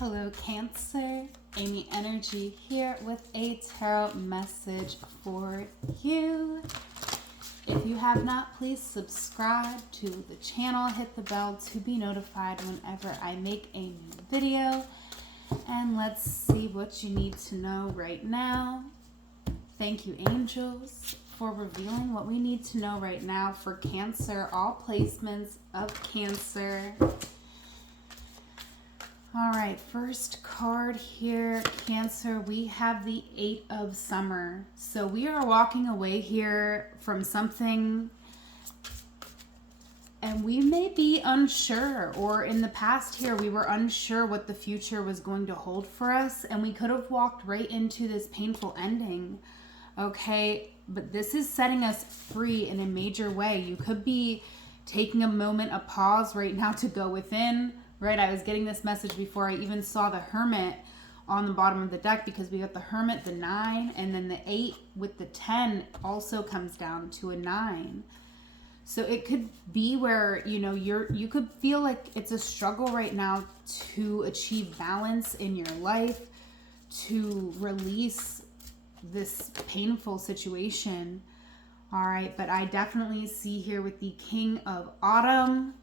Hello Cancer, Amy Energy here with a tarot message for you. If you have not, please subscribe to the channel, hit the bell to be notified whenever I make a new video. And let's see what you need to know right now. Thank you, angels, for revealing what we need to know right now for Cancer, all placements of Cancer. All right, first card here, Cancer, we have the Eight of Summer. So we are walking away here from something and we may be unsure, or in the past here, we were unsure what the future was going to hold for us, and we could have walked right into this painful ending, okay? But this is setting us free in a major way. You could be taking a moment, a pause right now to go within, right? I was getting this message before I even saw the Hermit on the bottom of the deck, because we got the Hermit, the 9, and then the 8 with the 10 also comes down to a 9. So it could be where, you know, you could feel like it's a struggle right now to achieve balance in your life, to release this painful situation. All right, but I definitely see here with the King of Autumn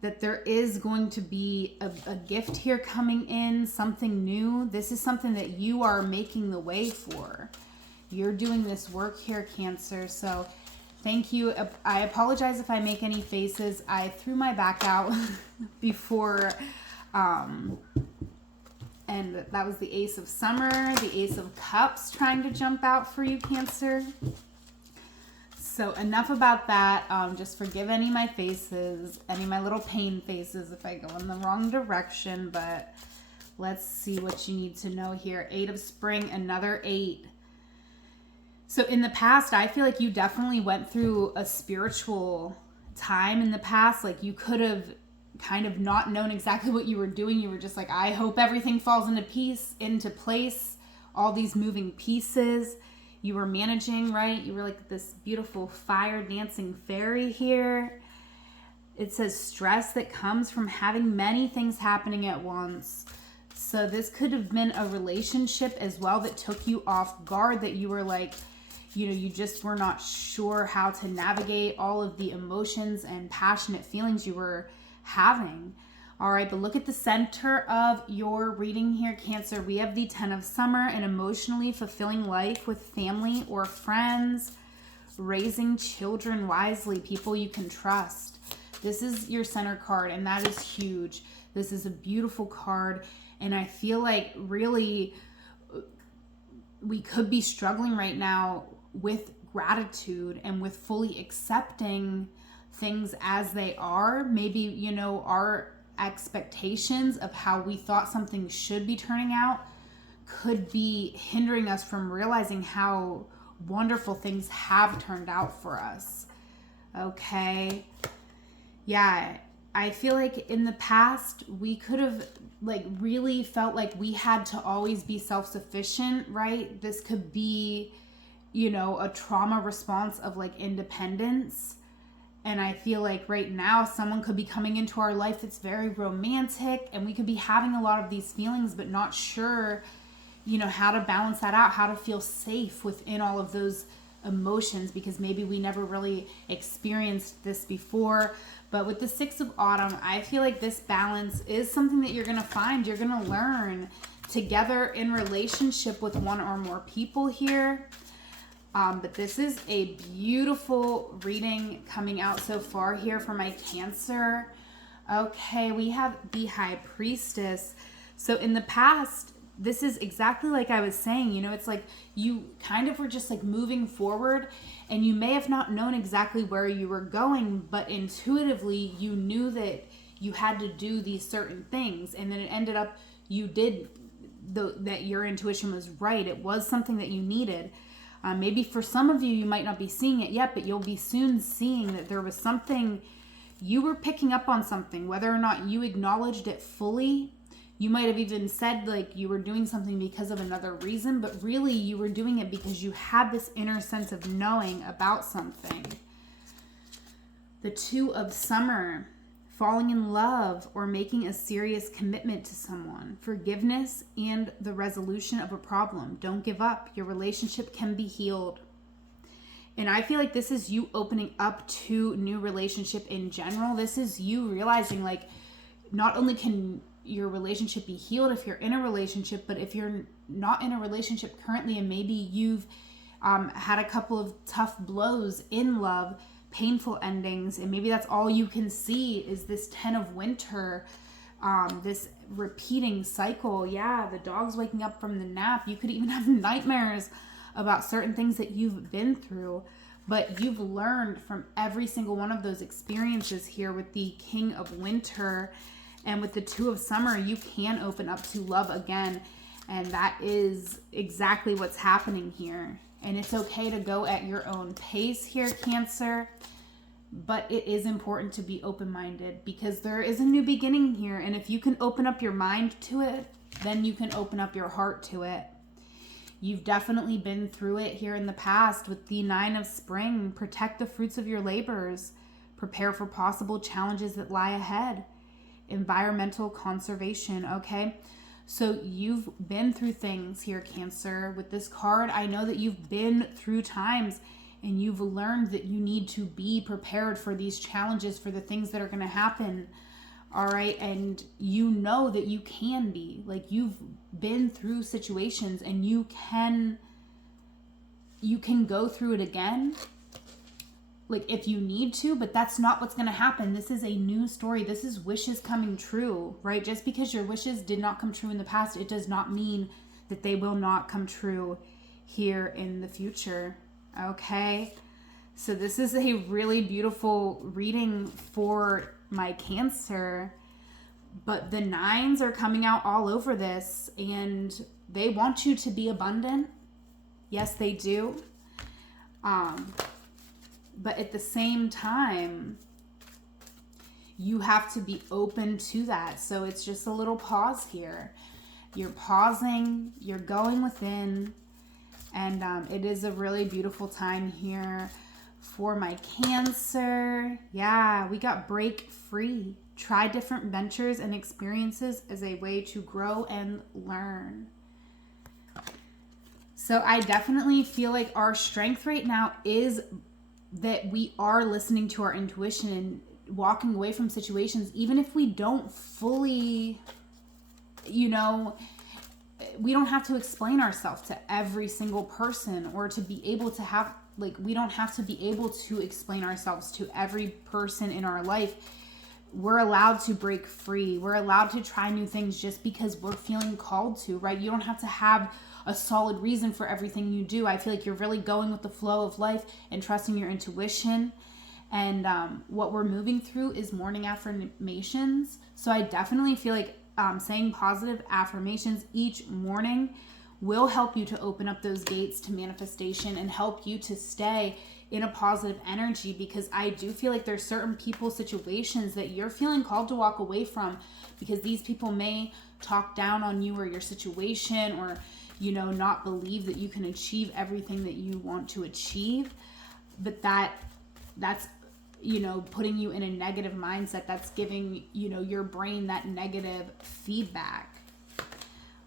that there is going to be a gift here coming in, something new. This is something that you are making the way for. You're doing this work here, Cancer. So thank you. I apologize if I make any faces. I threw my back out before, and that was the Ace of Summer, the Ace of Cups trying to jump out for you, Cancer. So enough about that. Just forgive any of my faces, any of my little pain faces if I go in the wrong direction, but let's see what you need to know here. 8 of Spring, another 8. So in the past, I feel like you definitely went through a spiritual time in the past. Like you could have kind of not known exactly what you were doing. You were just like, I hope everything falls into place, all these moving pieces. You were managing, right? You were like this beautiful fire dancing fairy here. It says stress that comes from having many things happening at once. So this could have been a relationship as well that took you off guard, that you were like, you know, you just were not sure how to navigate all of the emotions and passionate feelings you were having. All right, but look at the center of your reading here, Cancer. We have the 10 of Summer, an emotionally fulfilling life with family or friends, raising children wisely, people you can trust. This is your center card, and that is huge. This is a beautiful card, and I feel like really we could be struggling right now with gratitude and with fully accepting things as they are. Maybe, you know, our expectations of how we thought something should be turning out could be hindering us from realizing how wonderful things have turned out for us. Okay. Yeah, I feel like in the past we could have like really felt like we had to always be self-sufficient, right? This could be, you know, a trauma response of like independence. And I feel like right now someone could be coming into our life that's very romantic, and we could be having a lot of these feelings but not sure, you know, how to balance that out, how to feel safe within all of those emotions, because maybe we never really experienced this before. But with the 6 of Autumn, I feel like this balance is something that you're going to find, you're going to learn together in relationship with one or more people here. But this is a beautiful reading coming out so far here for my Cancer. Okay, we have the High Priestess. So in the past, this is exactly like I was saying, you know, it's like you kind of were just like moving forward, and you may have not known exactly where you were going, but intuitively you knew that you had to do these certain things, and then it ended up you did that your intuition was right. It was something that you needed. Maybe for some of you, you might not be seeing it yet, but you'll be soon seeing that there was something, you were picking up on something, whether or not you acknowledged it fully. You might have even said like you were doing something because of another reason, but really you were doing it because you had this inner sense of knowing about something. The 2 of Summer, falling in love, or making a serious commitment to someone, forgiveness, and the resolution of a problem. Don't give up. Your relationship can be healed. And I feel like this is you opening up to new relationship in general. This is you realizing, like, not only can your relationship be healed if you're in a relationship, but if you're not in a relationship currently and maybe you've had a couple of tough blows in love, painful endings, and maybe that's all you can see is this 10 of winter, this repeating cycle. Yeah, the dog's waking up from the nap. You could even have nightmares about certain things that you've been through, but you've learned from every single one of those experiences here with the King of Winter. And with the Two of Summer, you can open up to love again. And that is exactly what's happening here. And it's okay to go at your own pace here, Cancer. But it is important to be open-minded because there is a new beginning here. And if you can open up your mind to it, then you can open up your heart to it. You've definitely been through it here in the past with the Nine of Spring. Protect the fruits of your labors. Prepare for possible challenges that lie ahead. Environmental conservation, okay? So you've been through things here, Cancer. With this card, I know that you've been through times and you've learned that you need to be prepared for these challenges, for the things that are going to happen, all right? And you know that you can be. Like, you've been through situations and you can go through it again, like, if you need to, but that's not what's going to happen. This is a new story. This is wishes coming true, right? Just because your wishes did not come true in the past, it does not mean that they will not come true here in the future, okay? So this is a really beautiful reading for my Cancer, but the nines are coming out all over this, and they want you to be abundant. Yes, they do. But at the same time, you have to be open to that. So it's just a little pause here. You're pausing, you're going within, and it is a really beautiful time here for my Cancer. Yeah, we got break free. Try different ventures and experiences as a way to grow and learn. So I definitely feel like our strength right now is that we are listening to our intuition and walking away from situations, even if we don't fully, we don't have to explain ourselves to every single person, or to be able to have, like, we don't have to be able to explain ourselves to every person in our life. We're allowed to break free. We're allowed to try new things just because we're feeling called to, right? You don't have to have a solid reason for everything you do. I feel like you're really going with the flow of life and trusting your intuition. And what we're moving through is morning affirmations. So I definitely feel like saying positive affirmations each morning will help you to open up those gates to manifestation and help you to stay in a positive energy, because I do feel like there's certain people, situations that you're feeling called to walk away from because these people may talk down on you or your situation, or not believe that you can achieve everything that you want to achieve. But that's putting you in a negative mindset. That's giving your brain that negative feedback.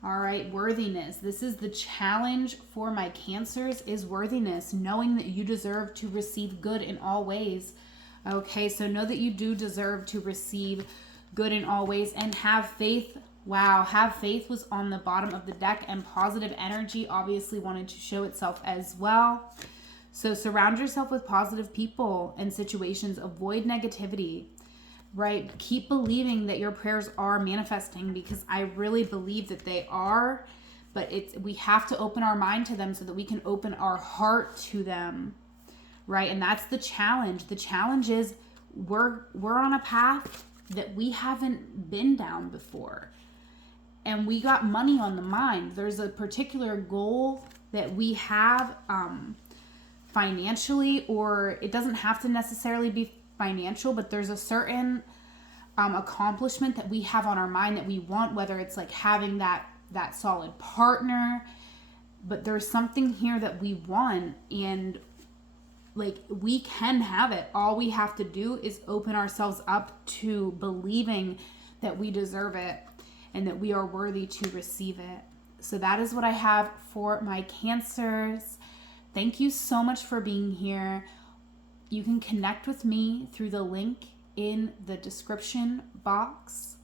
All right, worthiness. This is the challenge for my Cancers, is worthiness, knowing that you deserve to receive good in all ways. Okay, so know that you do deserve to receive good in all ways, and have faith. Wow, have faith was on the bottom of the deck, and positive energy obviously wanted to show itself as well. So surround yourself with positive people and situations. Avoid negativity, right? Keep believing that your prayers are manifesting, because I really believe that they are, but we have to open our mind to them so that we can open our heart to them, right? And that's the challenge. The challenge is we're on a path that we haven't been down before. And we got money on the mind. There's a particular goal that we have financially, or it doesn't have to necessarily be financial, but there's a certain accomplishment that we have on our mind that we want, whether it's like having that solid partner, but there's something here that we want, and Like, we can have it. All we have to do is open ourselves up to believing that we deserve it and that we are worthy to receive it. So that is what I have for my Cancers. Thank you so much for being here. You can connect with me through the link in the description box.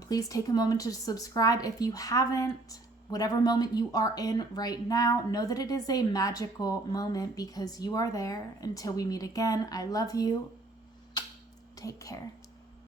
Please take a moment to subscribe if you haven't. Whatever moment you are in right now, know that it is a magical moment because you are there. Until we meet again, I love you. Take care.